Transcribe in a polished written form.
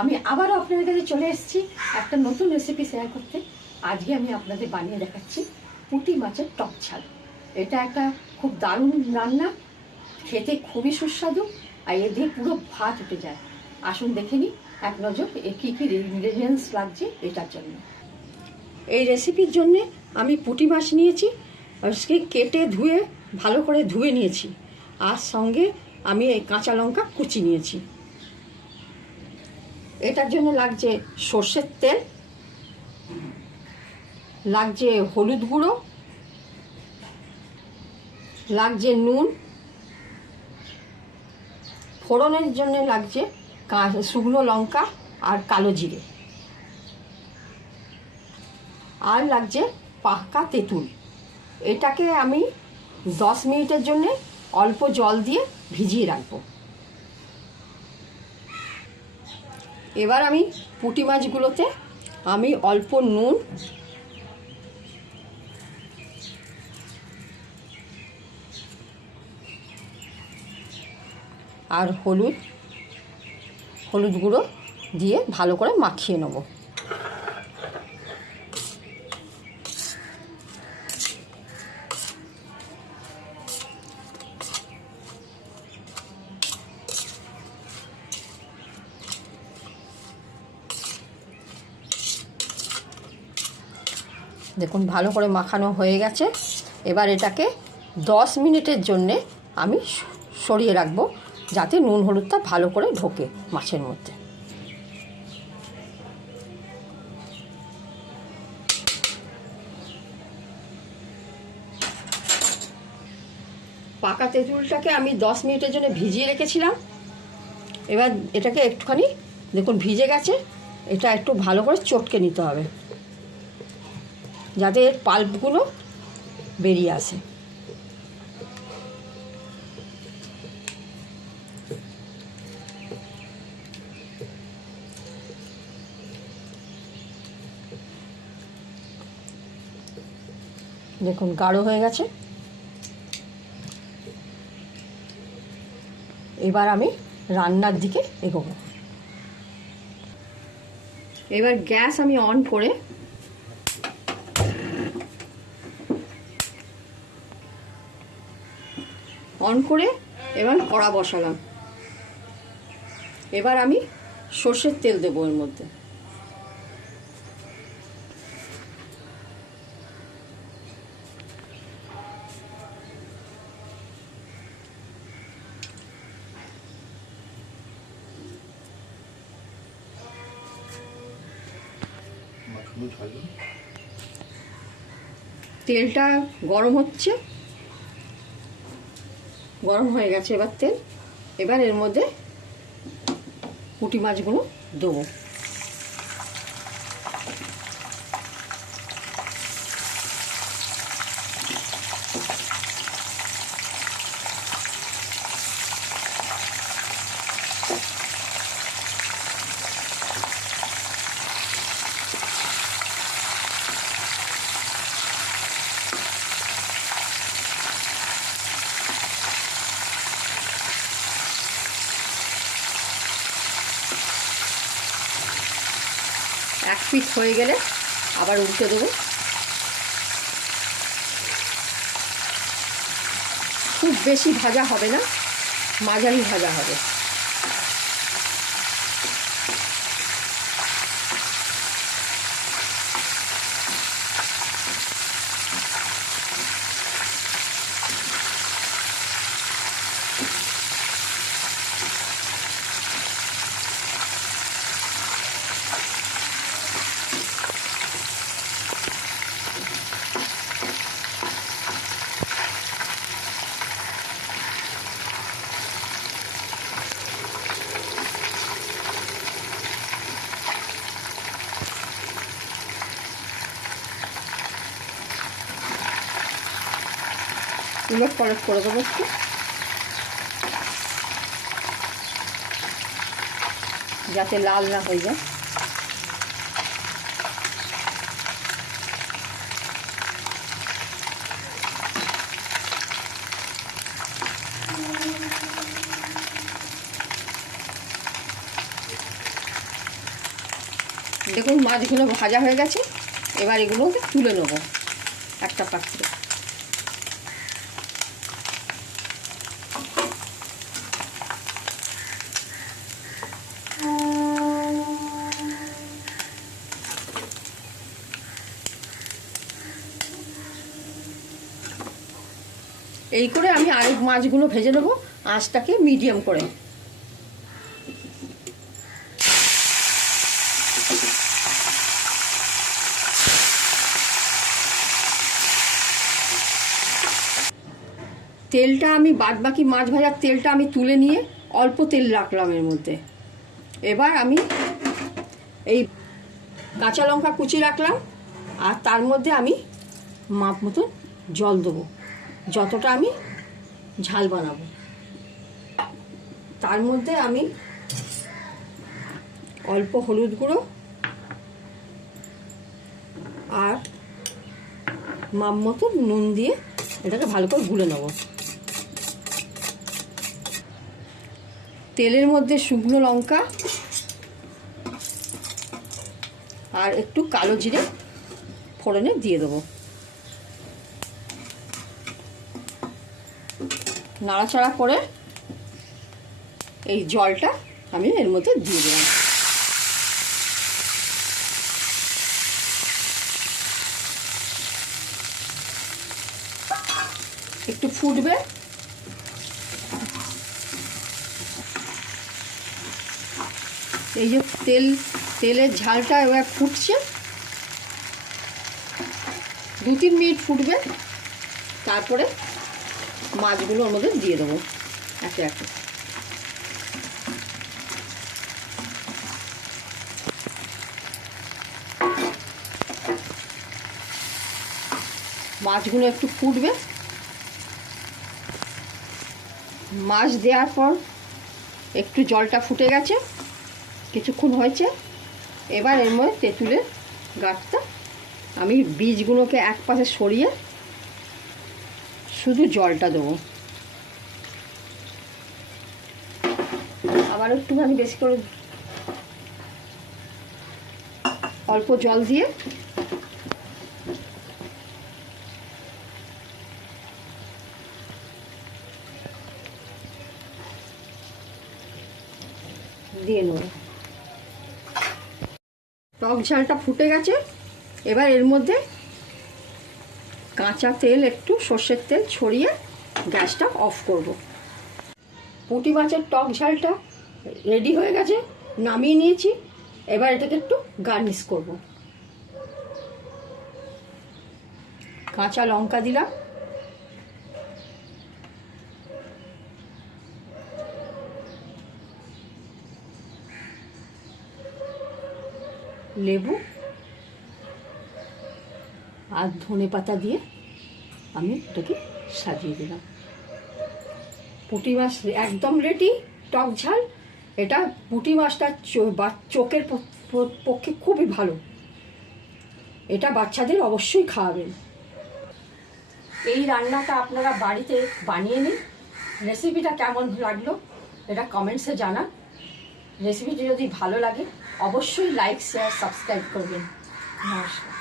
আমি আবারও আপনাদের কাছে চলে এসেছি একটা নতুন রেসিপি শেয়ার করতে। আজকে আমি আপনাদের বানিয়ে দেখাচ্ছি পুঁটি মাছের টক ঝাল। এটা একটা খুব দারুণ রান্না, খেতে খুবই সুস্বাদু, আর এ দিয়ে পুরো ভাত উঠে যায়। আসুন দেখে নিই এক নজর কী কী ইনগ্রেডিয়েন্টস লাগছে এটার জন্য। এই রেসিপির জন্যে আমি পুঁটি মাছ নিয়েছি, আজকে কেটে ধুয়ে ভালো করে ধুয়ে নিয়েছি, আর সঙ্গে আমি এই কাঁচা লঙ্কা কুচি নিয়েছি। এটার জন্য লাগছে সর্ষের তেল, লাগছে হলুদ গুঁড়ো, লাগছে নুন, ফোড়নের জন্য লাগছে শুকনো লঙ্কা আর কালো জিরে, আর লাগছে পাকা তেঁতুল। এটাকে আমি 10 মিনিটের জন্যে অল্প জল দিয়ে ভিজিয়ে রাখবো। এবার আমি পুঁটি মাছগুলোতে আমি অল্প নুন, আর হলুদ গুঁড়ো দিয়ে ভালো করে মাখিয়ে নেব। দেখুন ভালো করে মাখানো হয়ে গেছে। এবার এটাকে 10 মিনিটের জন্যে আমি সরিয়ে রাখবো, যাতে নুন হলুদটা ভালো করে ঢোকে মাছের মধ্যে। পাকা তেঁতুলটাকে আমি 10 মিনিটের জন্য ভিজিয়ে রেখেছিলাম। এবার এটাকে একটুখানি দেখুন ভিজে গেছে, এটা একটু ভালো করে চটকে নিতে হবে, যাতে এর পাল্পগুলো বেরিয়ে আসে। দেখুন গাঢ় হয়ে গেছে। এবার আমি রান্নার দিকে এগোবো। এবার গ্যাস আমি অন করে এবার কড়া বসালাম। এবার আমি সর্ষের তেল দেবো এর মধ্যে। তেলটা গরম হচ্ছে, গরম হয়ে গেছে এবার তেল। এবার এর মধ্যে পুঁটি মাছগুলো দেবো। এক পিস হয়ে গেলে আবার উল্টে দেবো। খুব বেশি ভাজা হবে না, মাঝারি ভাজা হবে। উলট পালট করে দেবো একটু। যাতে লাল না হয়ে যায়। দেখুন মাছগুলো ভাজা হয়ে গেছে, এবার এগুলোকে তুলে নেব একটা পাত্রে। এই করে আমি আরেক মাছগুলো ভেজে নেবো, আঁচটাকে মিডিয়াম করে। তেলটা আমি বাদবাকি মাছ ভাজার তেলটা আমি তুলে নিয়ে অল্প তেল রাখলাম এর মধ্যে। এবার আমি এই কাঁচা লঙ্কা কুচি রাখলাম, আর তার মধ্যে আমি মাপ মতো জল দেবো, যতটা আমি ঝাল বানাবো। তার মধ্যে আমি অল্প হলুদ গুঁড়ো আর মাপ মতো নুন দিয়ে এটাকে ভালো করে গুলে নেব। তেলের মধ্যে শুকনো লঙ্কা আর একটু কালো জিরে ফোড়নে দিয়ে দেবো। নাড়াচাড়া করে এই জলটা আমি এর মধ্যে দিয়ে দিলাম। একটু ফুটবে, এই যে তেলের ঝালটা এবার ফুটছে, 2-3 মিনিট ফুটবে, তারপরে মাছগুলো ওর মধ্যে দিয়ে দেবো একে একে। মাছগুলো একটু ফুটবে, মাছ দেওয়ার পর একটু জলটা ফুটে গেছে, কিছুক্ষণ হয়েছে। এবার এর মধ্যে তেঁতুলের গাঁটটা আমি বীজগুলোকে এক পাশে সরিয়ে শুধু জলটা দেবো। আবার একটুখানি বেশি করে অল্প জল দিয়ে নেব। টক ঝালটা ফুটে গেছে, এবার এর মধ্যে কাঁচা তেল, একটু সর্ষের তেল ছড়িয়ে গ্যাসটা অফ করব। পুঁটি মাছের টক ঝালটা রেডি হয়ে গেছে, নামিয়ে নিয়েছি। এবার এটাকে একটু গার্নিশ করব। কাঁচা লঙ্কা দিলাম, লেবু আর ধনেপাতা দিয়ে আমি এটাকে সাজিয়ে দিলাম। পুঁটি মাছ একদম রেডি, টক ঝাল। এটা পুঁটি মাছটা চোখের পক্ষে খুবই ভালো, এটা বাচ্চাদের অবশ্যই খাওয়াবেন। এই রান্নাটা আপনারা বাড়িতে বানিয়ে নিন। রেসিপিটা কেমন লাগলো এটা কমেন্টসে জানান। রেসিপিটি যদি ভালো লাগে অবশ্যই লাইক, শেয়ার, সাবস্ক্রাইব করবেন। নমস্কার।